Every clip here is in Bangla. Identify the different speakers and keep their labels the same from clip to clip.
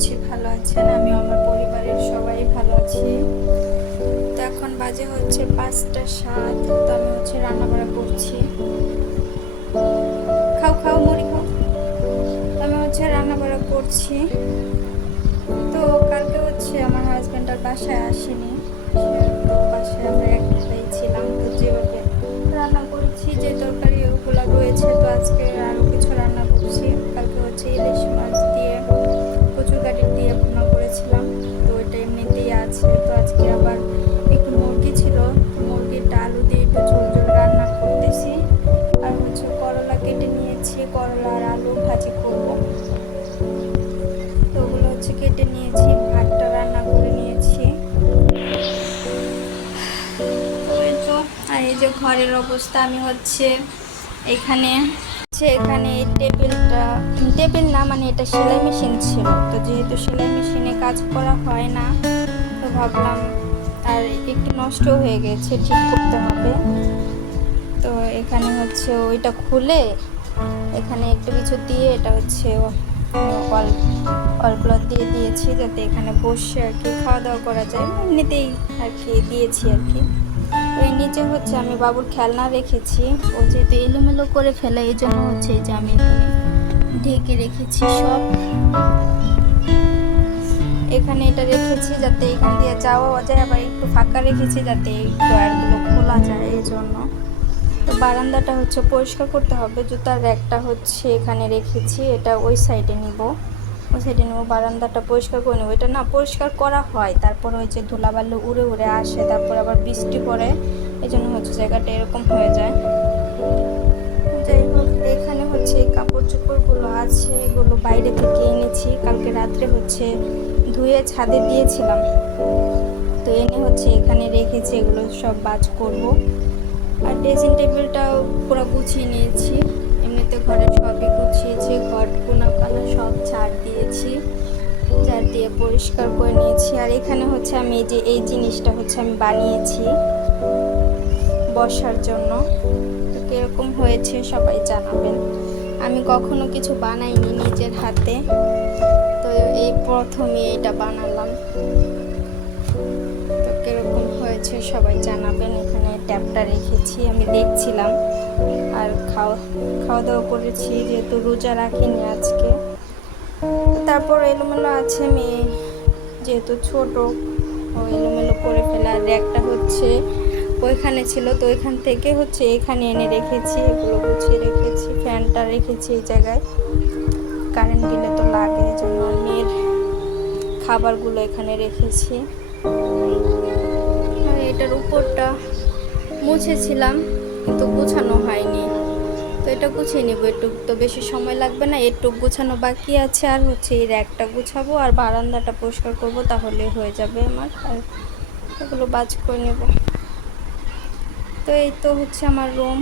Speaker 1: করছি ভালো আছেন? আমি আমার পরিবারের সবাই ভালো আছি। তো এখন বাজে হচ্ছে পাঁচটা সাত, তো আমি হচ্ছে রান্না বাড়া করছি। খাও খাও, মুড়ি খাও। তো আমি হচ্ছে রান্না বাড়া করছি। তো কালকে হচ্ছে আমার হাজব্যান্ড আর বাসায় আসেনি। বাসায় আমরা একটাই ছিলাম। তো যেভাবে রান্না করেছি, যে তরকারি ওগুলো রয়েছে, তো আজকে রান্না ঘরের অবস্থা, আমি হচ্ছে এখানে এখানে এই টেবিলটা, টেবিল না মানে এটা সেলাই মেশিন ছিল। তো যেহেতু সেলাই মেশিনে কাজ করা হয় না, তো ভাবলাম আর একটু নষ্ট হয়ে গেছে, ঠিক করতে হবে। তো এখানে হচ্ছে ওইটা খুলে, এখানে একটু কিছু দিয়ে এটা হচ্ছে অল অলগুলো দিয়ে দিয়েছি, যাতে এখানে বসে আর কি খাওয়া দাওয়া করা যায়। এমনিতেই আর কি দিয়েছি আর কি। এর নিচে হচ্ছে আমি বাবুর খেলনা রেখেছি। ও যেহেতু এলোমেলো করে ফেলে, এই জন্য হচ্ছে এই যে আমি ঢেকে রেখেছি সব। এখানে এটা রেখেছি যাতে এখান দিয়ে যাওয়া যায়, আবার একটু ফাঁকা রেখেছি যাতে এই ড্রয়ারগুলো খোলা যায় এই জন্য। তো বারান্দাটা হচ্ছে পরিষ্কার করতে হবে, জুতার র্যাকটা হচ্ছে এখানে রেখেছি, এটা ওই সাইডে নিব। সাইডে নেব, বারান্দাটা পরিষ্কার করে নেব। এটা না পরিষ্কার করা হয়, তারপর হচ্ছে ধুলাবালি উড়ে উড়ে আসে, তারপর আবার বৃষ্টি পড়ে। এই জন্য হচ্ছে জায়গাটা এরকম হয়ে যায়। যাই হোক, এখানে হচ্ছে কাপড় চোপড়গুলো আছে, এগুলো বাইরে থেকে এনেছি। কালকে রাত্রে হচ্ছে ধুয়ে ছাদে দিয়েছিলাম। তো এনে হচ্ছে এখানে রেখেছি, এগুলো সব বাজ করব। আর ড্রেসিং টেবিলটাও পুরো গুছিয়ে নিয়েছি। এমনিতে ঘরে সবই গুছিয়েছি, ঘর কোনা কানা সব ঝাড় দিয়েছি। ঝাড় দিয়ে পরিষ্কার করে নিয়েছি। আর এখানে হচ্ছে আমি এই যে, এই জিনিসটা হচ্ছে আমি বানিয়েছি বসার জন্য। তো কীরকম হয়েছে সবাই জানাবেন। আমি কখনো কিছু বানাইনি নিজের হাতে। তো এই প্রথমে এটা বানালাম। তো কীরকম হয়েছে সবাই জানাবেন। এখানে ট্যাপটা রেখেছি, আমি দেখছিলাম। আর খাওয়া খাওয়া দাওয়া করেছি, যেহেতু রোজা রাখিনি আজকে। তারপর এলোমেলো আছে মেয়ে, যেহেতু ছোট, ও এলোমেলো করে ফেলা। আর একটা হচ্ছে ওইখানে ছিল, তো ওইখান থেকে হচ্ছে এখানে এনে রেখেছি, এগুলো গুছিয়ে রেখেছি, ফ্যানটা রেখেছি এই জায়গায়। কারেন্ট দিলে তো লাগে, এই জন্য মেয়ের খাবারগুলো এখানে রেখেছি। এটার উপরটা মুছেছিলাম, কিন্তু গুছানো হয়নি। তো এটা গুছিয়ে নিব একটু তো বেশি সময় লাগবে না, এটুক গুছানো বাকি আছে, আর হচ্ছে এই র্যাকটা গুছাবো, আর বারান্দাটা পরিষ্কার করব, তাহলে হয়ে যাবে আমার, আর এগুলো বাজ করে নেব। তো এই তো হচ্ছে আমার রুম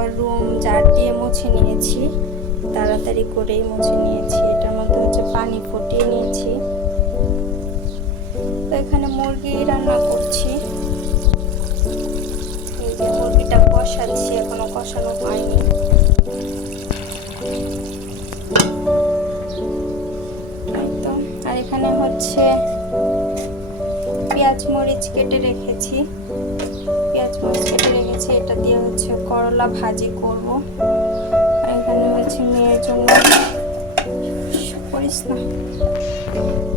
Speaker 1: রান্নাঘর রুম জার দিয়ে মুছে নিয়েছি। তাড়াতাড়ি করেই মুছে নিয়েছি। এটার মধ্যে হচ্ছে পানি ফুটিয়ে নিয়েছি। তো এখানে মুরগি রান্না করছি। এই যে মুরগিটা কষাচ্ছি, এখনও কষানো হয়নি। আর এখানে হচ্ছে পেঁয়াজ মরিচ কেটে রেখেছি। পেঁয়াজ মরিচ কেটে রেখেছি। এটা দিয়ে হচ্ছে করলা ভাজি করব। আর এখানে হচ্ছে মেয়ের জন্য করিস না।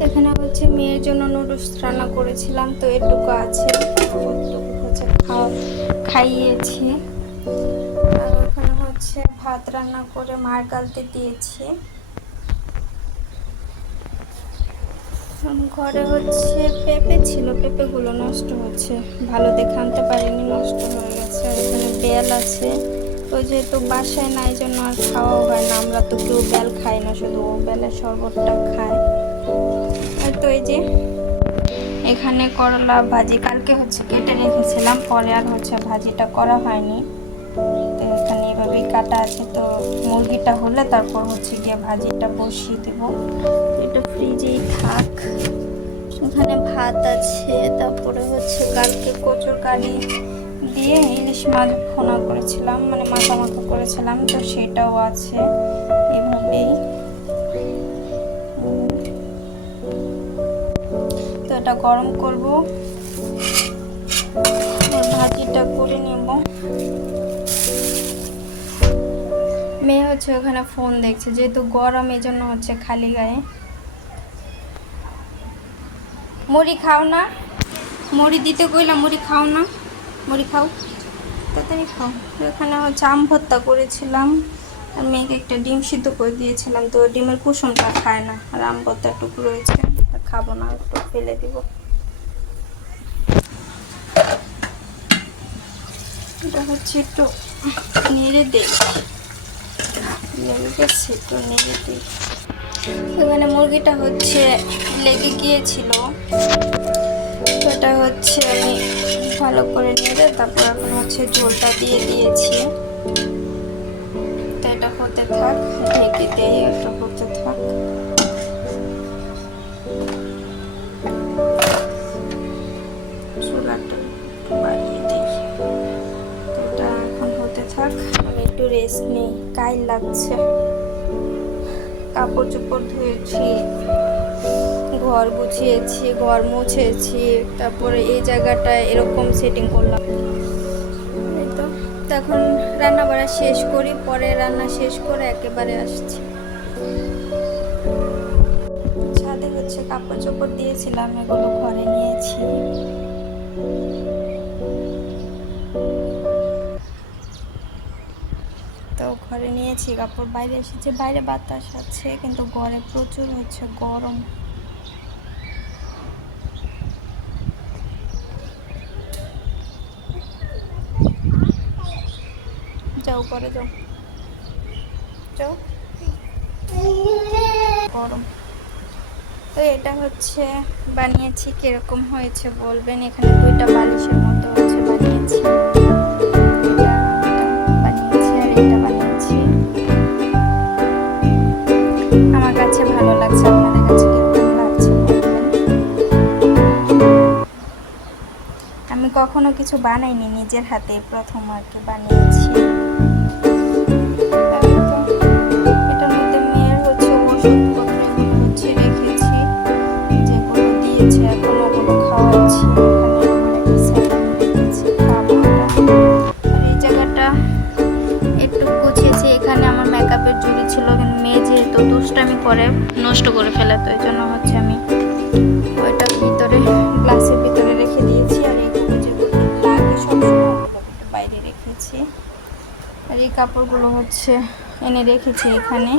Speaker 1: এখানে হচ্ছে মেয়ের জন্য নুডলস রান্না করেছিলাম, তো এটুকু আছে। হচ্ছে খাওয়া খাইয়েছি। আর ওখানে হচ্ছে ভাত রান্না করে মার গালতে দিয়েছি। ঘরে হচ্ছে পেঁপে ছিল, পেঁপেগুলো নষ্ট হচ্ছে। ভালো দেখে আনতে পারিনি, নষ্ট হয়ে গেছে। আর এখানে বেল আছে। তো যেহেতু বাসায় নাই জন্য আর খাওয়াও হয় না। আমরা তো কেউ বেল খাই না, শুধু ও বেলের শরবতটা আর তো এই যে এখানে করলা ভাজি, কালকে হচ্ছে কেটে রেখেছিলাম, পরে আর হচ্ছে ভাজিটা করা হয়নি। সবই কাটা আছে, তো মুরগিটা হলে তারপর হচ্ছে গিয়ে ভাজিটা বসিয়ে দেব। এটা ফ্রিজেই থাক। এখানে ভাত আছে, তারপরে হচ্ছে কালকে কচুর কারি দিয়ে ইলিশ মাছ ভোনা করেছিলাম মানে মাখা মাখা করেছিলাম, তো সেটাও আছে এভাবেই। তো এটা গরম করব। ভাজিটা করে নেব। মেয়ে হচ্ছে ওখানে ফোন দেখছে, যেহেতু গরম এই জন্য হচ্ছে খালি গায়ে। মুড়ি খাও না। মুড়ি দিতে কইলাম, মুড়ি খাও না। মুড়ি খাও। তাড়াতাড়ি খাও। তো এখানে হচ্ছে আম ভর্তা করেছিলাম, আর মেয়েকে একটা ডিম সিদ্ধ করে দিয়েছিলাম, তো ডিমের কুসুমটা খায় না, আর আম ভর্তা টুকু রয়েছে খাব না, একটু ফেলে দিব। এটা হচ্ছে একটু নেড়ে দেই। লেগে নেগেটিভ। এখানে মুরগিটা হচ্ছে লেগে গিয়েছিল। সেটা হচ্ছে আমি ভালো করে নেড়ে তারপর এখন হচ্ছে ঝোলটা দিয়ে দিয়েছি। তো এটা হতে থাক, ঢেকে দিয়ে এটা হতে থাক। রেস্ট নিই কাইল লাগছে। কাপড় চোপড় ধুয়েছি, ঘর গুছিয়েছি, ঘর মুছেছি, তারপরে এই জায়গাটা এরকম সেটিং করলাম। তো এখন রান্না বাড়া শেষ করি, পরে রান্না শেষ করে একেবারে আসছি। ছাদে হচ্ছে কাপড় চোপড় দিয়েছিলাম, এগুলো ঘরে নিয়েছি। ঘরে নিয়েছি, কাপড় বাইরে এসেছে, বাইরে বাতাস আছে, কিন্তু ঘরে প্রচুর হচ্ছে গরম। যাও করে যাও। গরম। তো এটা হচ্ছে, বানিয়েছি, কীরকম হয়েছে বলবেন? এখানে দুইটা বালিশের মতো হচ্ছে বানিয়েছি। কখনো কিছু বানাইনি নিজের হাতে প্রথম আর কি বানিয়েছি। দুষ্টামি করে, নষ্ট করে ফেলে, তো এই জন্য হচ্ছে আমি ওইটা ভিতরে গ্লাসের রেখেছি আর এই কাপড়গুলো হচ্ছে এনে রেখেছি এখানে।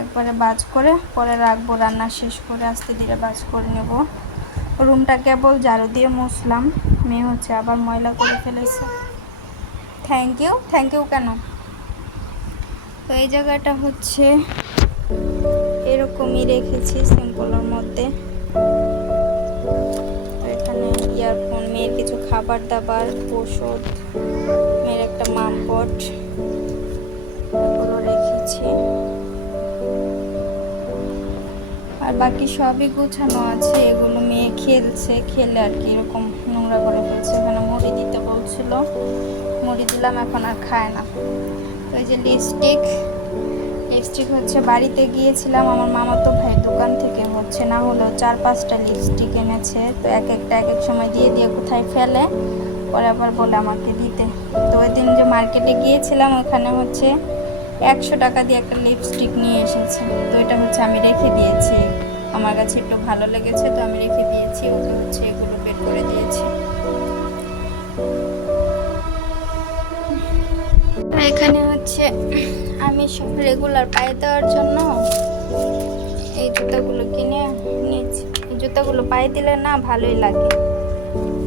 Speaker 1: একবারে বাজ করে, পরে রাখব, রান্না শেষ করে আস্তে ধীরে বাজ করে নেব। রুমটা কেবল ঝাড়ু দিয়ে মুছলাম, মেয়ে হচ্ছে আবার ময়লা করে ফেলেছে। থ্যাংক ইউ থ্যাংক ইউ কেন? তো এই জায়গাটা হচ্ছে এরকমই রেখেছি সিম্পলের মধ্যে। ইয়ারফোন মেয়ের কিছু খাবার দাবার, ওষুধ, মেয়ের একটা মামপট রেখেছি। আর বাকি সবই গোছানো আছে, এগুলো মেয়ে খেলছে, খেলে আর কি, এরকম নোংরা করে ফেলছে। এখানে মুড়ি দিতে বলছিল, মুড়ি দিলাম, এখন আর খায় না। এই যে লিপস্টিক লিপস্টিক হচ্ছে, বাড়িতে গিয়েছিলাম, আমার মামা তো ভাই দোকান থেকে হচ্ছে না হলেও চার পাঁচটা লিপস্টিক এনেছে। তো এক একটা এক এক সময় দিয়ে দিয়ে কোথায় ফেলে, পরে আবার বলে আমাকে দিতে। তো ওই দিন যে মার্কেটে গিয়েছিলাম, ওখানে হচ্ছে একশো টাকা দিয়ে একটা লিপস্টিক নিয়ে এসেছে। তো এটা হচ্ছে আমি রেখে দিয়েছি। আমার কাছে একটু ভালো লেগেছে, তো আমি রেখে দিয়েছি, ওকে হচ্ছে এগুলো বের করে দিয়েছি। এখানে হচ্ছে আমি সব রেগুলার পায়ে দেওয়ার জন্য জুতাগুলো কিনে নিয়েছি। জুতাগুলো পায়ে দিলে না ভালোই লাগে।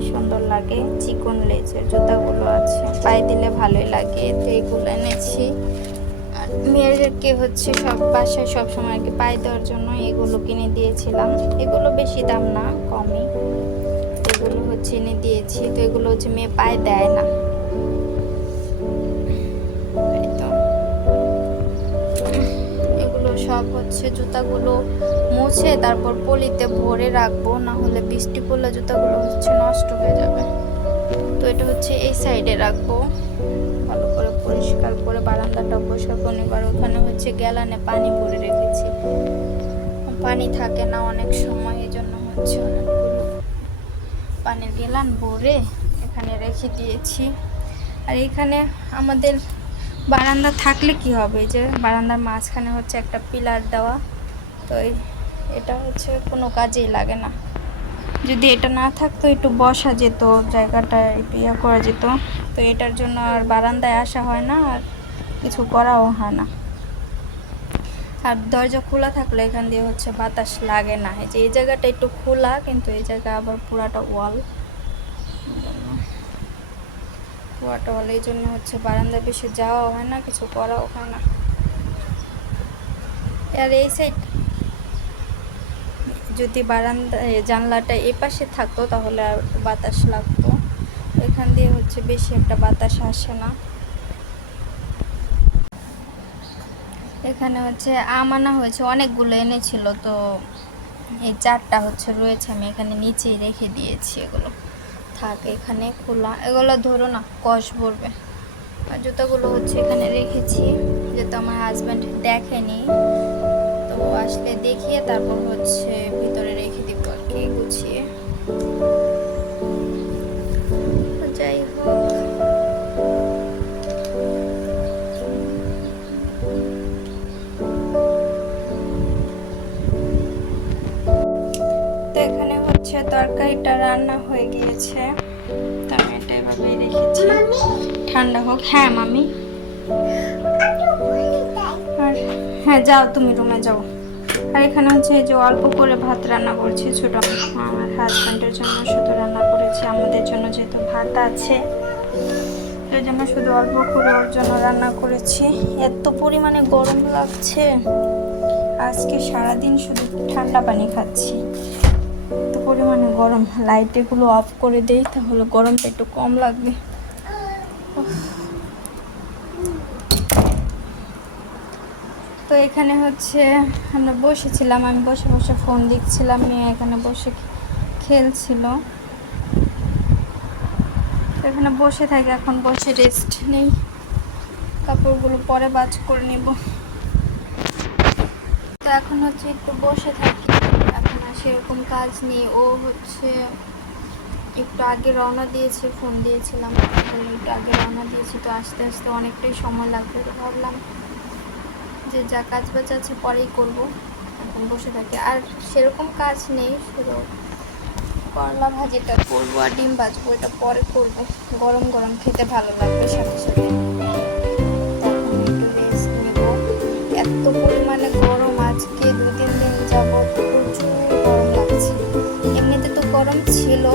Speaker 1: সুন্দর লাগে, চিকন লেজের জুতাগুলো আছে। পায়ে দিলে ভালোই লাগে, তো এইগুলো এনেছি। মেয়েদেরকে হচ্ছে সব বাসায় সব সময় আর কি পায়ে দেওয়ার জন্য এগুলো কিনে দিয়েছিলাম। এগুলো বেশি দাম না, কমই। এগুলো হচ্ছে এনে দিয়েছি, তো এগুলো হচ্ছে মেয়ে পায়ে দেয় না। হচ্ছে জুতাগুলো মুছে তারপর পলিতে ভরে রাখব না হলে বৃষ্টি পড়লে জুতাগুলো হচ্ছে নষ্ট হয়ে যাবে। তো এটা হচ্ছে এই সাইডে রাখব। ভালো করে পরিষ্কার করে বারান্দাটা পরিষ্কার করে নিবার ওখানে হচ্ছে গ্যালানে পানি ভরে রেখেছি। পানি থাকে না অনেক সময় এই জন্য হচ্ছে অনেকগুলো পানির গেলান ভরে এখানে রেখে দিয়েছি। আর এখানে আমাদের বারান্দা থাকলে কি হবে? যে বারান্দার মাঝখানে হচ্ছে একটা পিলার দেওয়া। তো এটা হচ্ছে কোনো কাজেই লাগে না। যদি এটা না থাকতো, একটু বসা যেত জায়গাটা একটু ইয়ে করা যেত। তো এটার জন্য আর বারান্দায় আসা হয় না, আর কিছু করাও হয় না। আর দরজা খোলা থাকলে এখান দিয়ে হচ্ছে বাতাস লাগে না। এই যে এই জায়গাটা একটু খোলা, কিন্তু এই জায়গা আবার পুরাটা ওয়াল। পুরাটা ওয়াল এই জন্য হচ্ছে বারান্দায় বেশি যাওয়া হয় না, কিছু করাও হয় না। আর এই সাইড যদি বারান্দা জানলাটা এ পাশে থাকতো তাহলে আর বাতাস লাগতো। এখান দিয়ে হচ্ছে বেশি একটা বাতাস আসে না। এখানে হচ্ছে আম আনা হয়েছে, অনেকগুলো এনেছিল, তো এই চারটা হচ্ছে রয়েছে, আমি এখানে নিচেই রেখে দিয়েছি এগুলো। থাক এখানে খোলা। এগুলো ধরো না, কষ পড়বে আর জুতোগুলো হচ্ছে এখানে রেখেছি, যেহেতু আমার হাজব্যান্ড দেখেনি। তো আসলে দেখিয়ে তারপর হচ্ছে ভিতরে রেখে দিব আর কি, গুছিয়ে। তরকারিটা রান্না হয়ে গিয়েছে। তো আমি এটা এভাবেই রেখেছি। ঠান্ডা হোক। হ্যাঁ মামি। আর হ্যাঁ যাও, তুমি রুমে যাও। আর এখানে হচ্ছে যে অল্প করে ভাত রান্না করছি, ছোট আমার হাজব্যান্ডের জন্য শুধু রান্না করেছি। আমাদের জন্য যেহেতু ভাত আছে এই জন্য শুধু অল্প করে ওর জন্য রান্না করেছি। এত পরিমাণে গরম লাগছে। আজকে সারাদিন শুধু ঠান্ডা পানি খাচ্ছি। পরিমাণে গরম লাইট এগুলো অফ করে দেই, তাহলে গরমটা একটু কম লাগবে। তো এখানে হচ্ছে আমরা বসেছিলাম, আমি বসে বসে ফোন দেখছিলাম, মেয়ে এখানে বসে খেলছিল। এখানে বসে থাকি, এখন বসে রেস্ট নেই। কাপড়গুলো পরে বাজ করে নেব। তো এখন হচ্ছে একটু বসে থাকি। সেরকম কাজ নেই। ও হচ্ছে একটু আগে রওনা দিয়েছে, ফোন দিয়েছিলাম। একটু আগে রওনা দিয়েছি। তো আস্তে আস্তে অনেকটাই সময় লাগবে। তো ভাবলাম যে যা কাজ বাজ আছে পরেই করব। এখন বসে থাকি। আর সেরকম কাজ নেই। শুধু করলা ভাজিটা, করব আর ডিম ভাজবো। এটা পরে করব। গরম গরম খেতে ভালো লাগবে সাথে সাথে। গরম ছিল।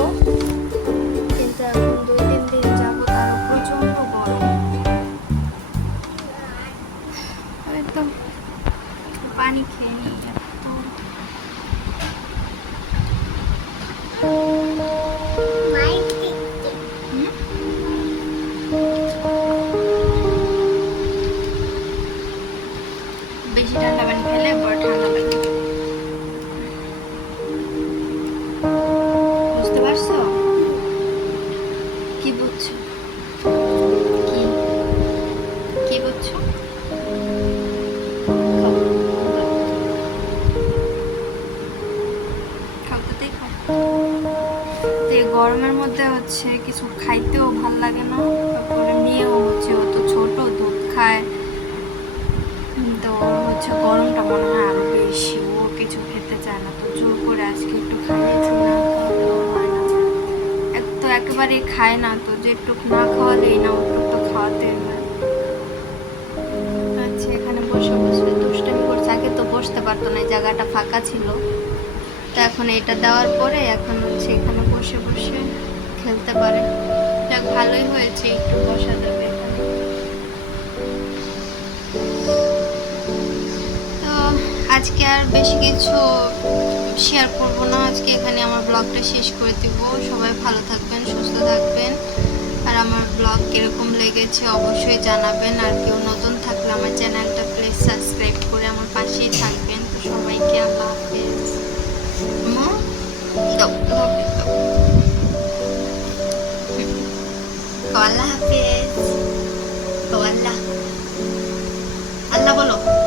Speaker 1: কি বুঝছ কি? কি গরমের মধ্যে হচ্ছে কিছু খাইতেও ভালো লাগে না। একেবারে খায় না, তো যে একটু না খাওয়ালেই না একটু তো খাওয়াতে আচ্ছা এখানে বসে বসে দুষ্টামি করছে। আগে তো বসতে পারতো না জায়গাটা ফাঁকা ছিল। তো এখন এটা দেওয়ার পরে এখন হচ্ছে এখানে বসে বসে খেলতে পারে। যাক, ভালোই হয়েছে, একটু বসা এখানে। তো আজকে আর বেশি কিছু শেয়ার করব না। আজকে এখানে আমার ব্লগটা শেষ করে দিব। সবাই ভালো থাকবেন, সুস্থ থাকবেন। আর আমার ব্লগ কীরকম লেগেছে অবশ্যই জানাবেন। আর কেউ নতুন থাকলে আমার চ্যানেলটা প্লিজ সাবস্ক্রাইব করে আমার পাশেই থাকবেন।
Speaker 2: তো সবাইকে আল্লাহ হাফেজ। আল্লাহ। আল্লাহ বলো।